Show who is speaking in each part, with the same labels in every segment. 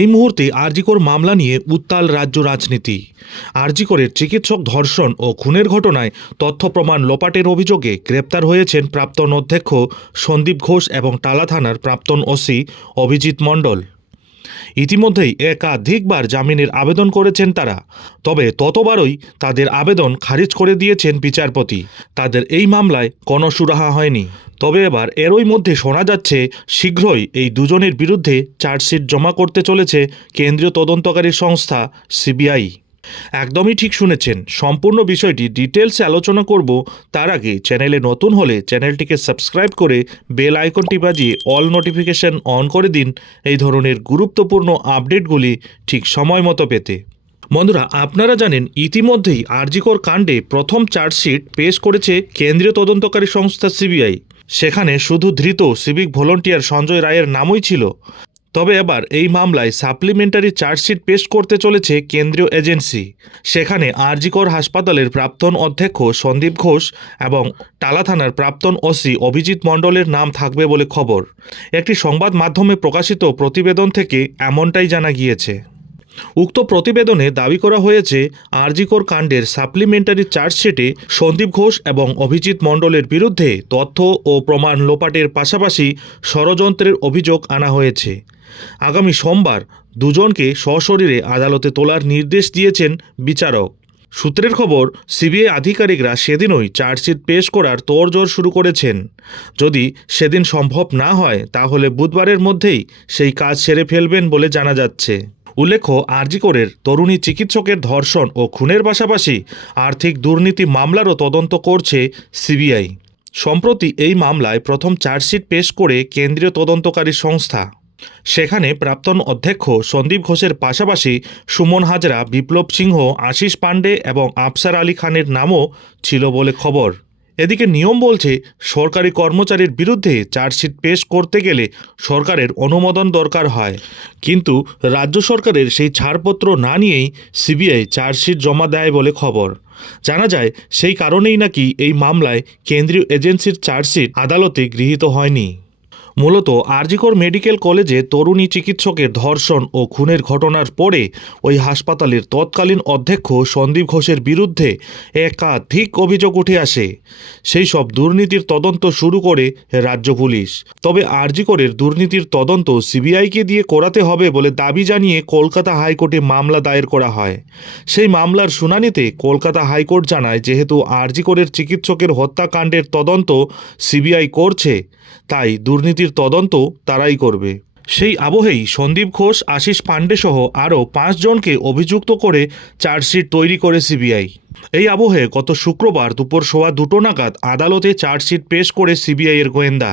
Speaker 1: এই মুহূর্তে আরজিকর মামলা নিয়ে উত্তাল রাজ্য রাজনীতি। আরজিকরের চিকিৎসক ধর্ষণ ও খুনের ঘটনায় তথ্য প্রমাণ লোপাটের অভিযোগে গ্রেপ্তার হয়েছেন প্রাক্তন অধ্যক্ষ সন্দীপ ঘোষ এবং টালা থানার প্রাক্তন ওসি অভিজিৎ মণ্ডল। ইতিমধ্যেই একাধিকবার জামিনের আবেদন করেছেন তারা। তবে ততবারই তাদের আবেদন খারিজ করে দিয়েছেন বিচারপতি। তাদের এই মামলায় কোনো সুরাহা হয়নি। তবে এবার এরই মধ্যে শোনা যাচ্ছে, শীঘ্রই এই দুজনের বিরুদ্ধে চার্জশিট জমা করতে চলেছে কেন্দ্রীয় তদন্তকারী সংস্থা সিবিআই। একদমই ঠিক শুনেছেন। সম্পূর্ণ বিষয়টি ডিটেলসে আলোচনা করব তার আগে চ্যানেলে নতুন হলে চ্যানেলটিকে সাবস্ক্রাইব করে বেল আইকনটি বাজিয়ে অল নোটিফিকেশন অন করে দিন এই ধরনের গুরুত্বপূর্ণ আপডেটগুলি ঠিক সময় মতো পেতে। বন্ধুরা, আপনারা জানেন ইতিমধ্যেই আরজিকর কাণ্ডে প্রথম চার্জশিট পেশ করেছে কেন্দ্রীয় তদন্তকারী সংস্থা সিবিআই। সেখানে শুধু ধৃত সিভিক ভলন্টিয়ার সঞ্জয় রায়ের নামই ছিল। তবে এবার এই মামলায় সাপ্লিমেন্টারি চার্জশিট পেশ করতে চলেছে কেন্দ্রীয় এজেন্সি। সেখানে আরজিকর হাসপাতালের প্রাক্তন অধ্যক্ষ সন্দীপ ঘোষ এবং টালা থানার প্রাক্তন ওসি অভিজিৎ মণ্ডলের নাম থাকবে বলে খবর। একটি সংবাদ মাধ্যমে প্রকাশিত প্রতিবেদন থেকে এমনটাই জানা গিয়েছে। উক্ত প্রতিবেদনে দাবি করা হয়েছে, আরজিকর কাণ্ডের সাপ্লিমেন্টারি চার্জশিটে সন্দীপ ঘোষ এবং অভিজিৎ মণ্ডলের বিরুদ্ধে তথ্য ও প্রমাণ লোপাটের পাশাপাশি ষড়যন্ত্রের অভিযোগ আনা হয়েছে। আগামী সোমবার দুজনকে সশরীরে আদালতে তোলার নির্দেশ দিয়েছেন বিচারক। সূত্রের খবর, সিবিআই আধিকারিকরা সেদিনই চার্জশিট পেশ করার তোড়জোড় শুরু করেছেন। যদি সেদিন সম্ভব না হয়, তাহলে বুধবারের মধ্যেই সেই কাজ সেরে ফেলবেন বলে জানা যাচ্ছে। উল্লেখ্য আরজিকরের তরুণী চিকিৎসকের ধর্ষণ ও খুনের পাশাপাশি আর্থিক দুর্নীতি মামলারও তদন্ত করছে সিবিআই। সম্প্রতি এই মামলায় প্রথম চার্জশিট পেশ করে কেন্দ্রীয় তদন্তকারী সংস্থা। সেখানে প্রাক্তন অধ্যক্ষ সন্দীপ ঘোষের পাশাপাশি সুমন হাজরা, বিপ্লব সিংহ, আশিস পাণ্ডে এবং আফসার আলী খানের নামও ছিল বলে খবর। এদিকে নিয়ম বলছে, সরকারি কর্মচারীর বিরুদ্ধে চার্জশিট পেশ করতে গেলে সরকারের অনুমোদন দরকার হয়। কিন্তু রাজ্য সরকারের সেই ছাড়পত্র না নিয়েই সিবিআই চার্জশিট জমা দেয় বলে খবর। জানা যায়, সেই কারণেই নাকি এই মামলায় কেন্দ্রীয় এজেন্সির চার্জশিট আদালতে গৃহীত হয়নি। মূলত আরজিকর মেডিকেল কলেজে তরুণী চিকিৎসকের ধর্ষণ ও খুনের ঘটনার পরে ওই হাসপাতালের তৎকালীন অধ্যক্ষ সন্দীপ ঘোষের বিরুদ্ধে একাধিক অভিযোগ উঠে আসে। সেই সব দুর্নীতির তদন্ত শুরু করে রাজ্য পুলিশ। তবে আরজিকরের দুর্নীতির তদন্ত সিবিআইকে দিয়ে করাতে হবে বলে দাবি জানিয়ে কলকাতা হাইকোর্টে মামলা দায়ের করা হয়। সেই মামলার শুনানিতে কলকাতা হাইকোর্ট জানায়, যেহেতু আরজিকরের চিকিৎসকের হত্যাকাণ্ডের তদন্ত সিবিআই করছে তাই দুর্নীতির তদন্ত তারাই করবে। সেই আবহেই সন্দীপ ঘোষ, আশিস পাণ্ডে সহ আরও পাঁচজনকে অভিযুক্ত করে চার্জশিট তৈরি করে সিবিআই। এই আবহে গত শুক্রবার দুপুর সোয়া দুটো নাগাদ আদালতে চার্জশিট পেশ করে সিবিআইয়ের গোয়েন্দা।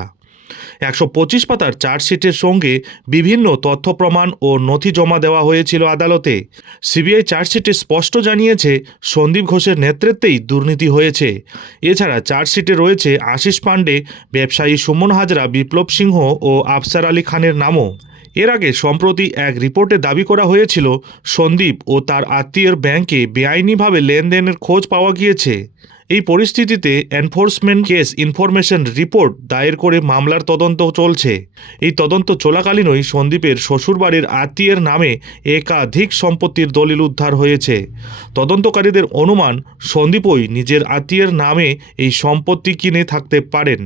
Speaker 1: একশো পঁচিশ পাতার চার্জশিটের সঙ্গে বিভিন্ন তথ্য প্রমাণ ও নথি জমা দেওয়া হয়েছিল আদালতে। সিবিআই চার্জশিটে স্পষ্ট জানিয়েছে, সন্দীপ ঘোষের নেতৃত্বেই দুর্নীতি হয়েছে। এছাড়া চার্জশিটে রয়েছে আশিস পাণ্ডে, ব্যবসায়ী সুমন হাজরা, বিপ্লব সিংহ ও আফসার আলী খানের নামও। এর আগে সম্প্রতি এক রিপোর্টে দাবি করা হয়েছিল, সন্দীপ ও তার আত্মীয়ের ব্যাংকে বেআইনিভাবে লেনদেনের খোঁজ পাওয়া গিয়েছে। এই পরিস্থিতিতে এনফোর্সমেন্ট কেস ইনফরমেশন রিপোর্ট দায়ের করে মামলার তদন্ত চলছে। এই তদন্ত চলাকালীনই সন্দীপের শ্বশুরবাড়ির আত্মীয়ের নামে একাধিক সম্পত্তির দলিল উদ্ধার হয়েছে। তদন্তকারীদের অনুমান, সন্দীপই নিজের আত্মীয়ের নামে এই সম্পত্তি কিনে থাকতে পারেন।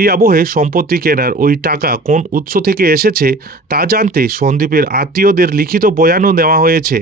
Speaker 1: এই আবহে সম্পত্তি কেনার ওই টাকা কোন উৎস থেকে এসেছে তা জানতে সন্দীপের আত্মীয়দের লিখিত বয়ানও দেওয়া হয়েছে।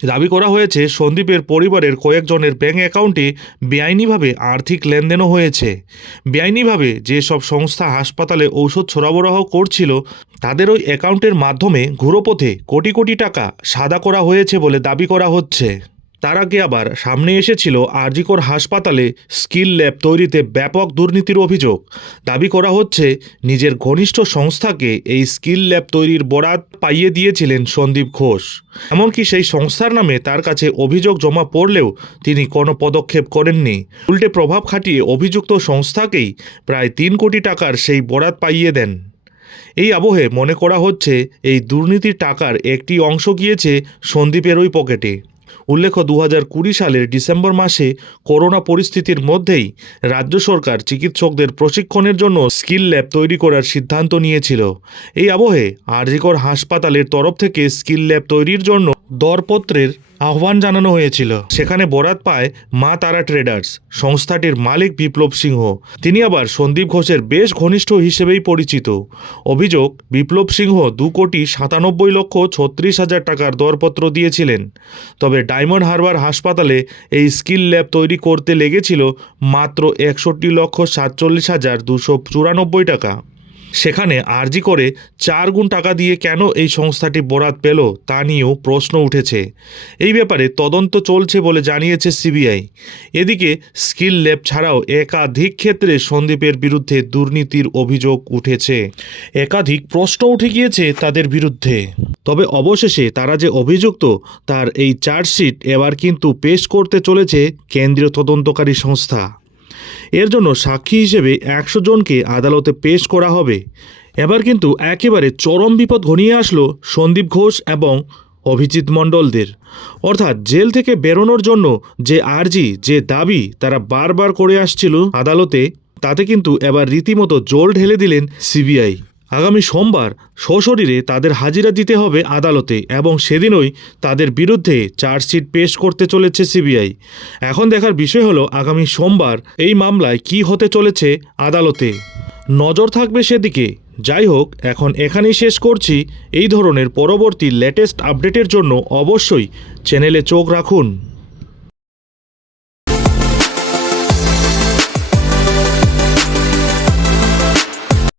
Speaker 1: দাবি করা হয়েছে, সন্দীপের পরিবারের কয়েকজনের ব্যাঙ্ক অ্যাকাউন্টে বেআইনিভাবে আর্থিক লেনদেনও হয়েছে। বেআইনিভাবে যেসব সংস্থা হাসপাতালে ঔষধ সরবরাহ করছিল, তাদের ওই অ্যাকাউন্টের মাধ্যমে ঘুরোপথে কোটি কোটি টাকা সাদা করা হয়েছে বলে দাবি করা হচ্ছে। তার আগে আবার সামনে এসেছিল আরজিকর হাসপাতালে স্কিল ল্যাব তৈরিতে ব্যাপক দুর্নীতির অভিযোগ। দাবি করা হচ্ছে, নিজের ঘনিষ্ঠ সংস্থাকে এই স্কিল ল্যাব তৈরির বরাত পাইয়ে দিয়েছিলেন সন্দীপ ঘোষ। এমনকি সেই সংস্থার নামে তার কাছে অভিযোগ জমা পড়লেও তিনি কোনো পদক্ষেপ করেননি। উল্টে প্রভাব খাটিয়ে অভিযুক্ত সংস্থাকেই প্রায় তিন কোটি টাকার সেই বরাত পাইয়ে দেন। এই আবহে মনে করা হচ্ছে, এই দুর্নীতির টাকার একটি অংশ গিয়েছে সন্দীপের ওই পকেটে। উল্লেখ্য দু সালের ডিসেম্বর মাসে করোনা পরিস্থিতির মধ্যেই রাজ্য সরকার চিকিৎসকদের প্রশিক্ষণের জন্য স্কিল ল্যাব তৈরি করার সিদ্ধান্ত নিয়েছিল। এই আবহে আরজিকর হাসপাতালের তরফ থেকে স্কিল ল্যাব তৈরির জন্য দরপত্রের আহ্বান জানানো হয়েছিল। সেখানে বরাত পায় মা তারা ট্রেডার্স সংস্থাটির মালিক বিপ্লব সিংহ। তিনি আবার সন্দীপ ঘোষের বেশ ঘনিষ্ঠ হিসেবেই পরিচিত। অভিযোগ, বিপ্লব সিংহ দু কোটি সাতানব্বই লক্ষ ছত্রিশ হাজার টাকার দরপত্র দিয়েছিলেন। তবে ডায়মন্ড হারবার হাসপাতালে এই স্কিল ল্যাব তৈরি করতে লেগেছিল মাত্র একষট্টি লক্ষ সাতচল্লিশ হাজার দুশো চুরানব্বই টাকা। সেখানে আর্জি করে চার গুণ টাকা দিয়ে কেন এই সংস্থাটি বরাত পেল তা নিয়েও প্রশ্ন উঠেছে। এই ব্যাপারে তদন্ত চলছে বলে জানিয়েছে সিবিআই। এদিকে স্কিল ল্যাব ছাড়াও একাধিক ক্ষেত্রে সন্দীপের বিরুদ্ধে দুর্নীতির অভিযোগ উঠেছে। একাধিক প্রশ্ন উঠে গিয়েছে তাদের বিরুদ্ধে। তবে অবশেষে তারা যে অভিযুক্ত, তার এই চার্জশিট এবার কিন্তু পেশ করতে চলেছে কেন্দ্রীয় তদন্তকারী সংস্থা। এর জন্য সাক্ষী হিসেবে একশো জনকে আদালতে পেশ করা হবে। এবার কিন্তু একেবারে চরম বিপদ ঘনিয়ে আসলো সন্দীপ ঘোষ এবং অভিজিৎ মণ্ডলদের। অর্থাৎ জেল থেকে বেরোনোর জন্য যে আর্জি, যে দাবি তারা বারবার করে আসছিল আদালতে, তাতে কিন্তু এবার রীতিমতো জোল ঢেলে দিলেন সিবিআই। আগামী সোমবার সশরীরে তাদের হাজিরা দিতে হবে আদালতে এবং সেদিনই তাদের বিরুদ্ধে চার্জশিট পেশ করতে চলেছে সিবিআই। এখন দেখার বিষয় হলো, আগামী সোমবার এই মামলায় কি হতে চলেছে আদালতে। নজর থাকবে সেদিকে। যাই হোক, এখন এখানেই শেষ করছি। এই ধরনের পরবর্তী লেটেস্ট আপডেটের জন্য অবশ্যই চ্যানেলে চোখ রাখুন।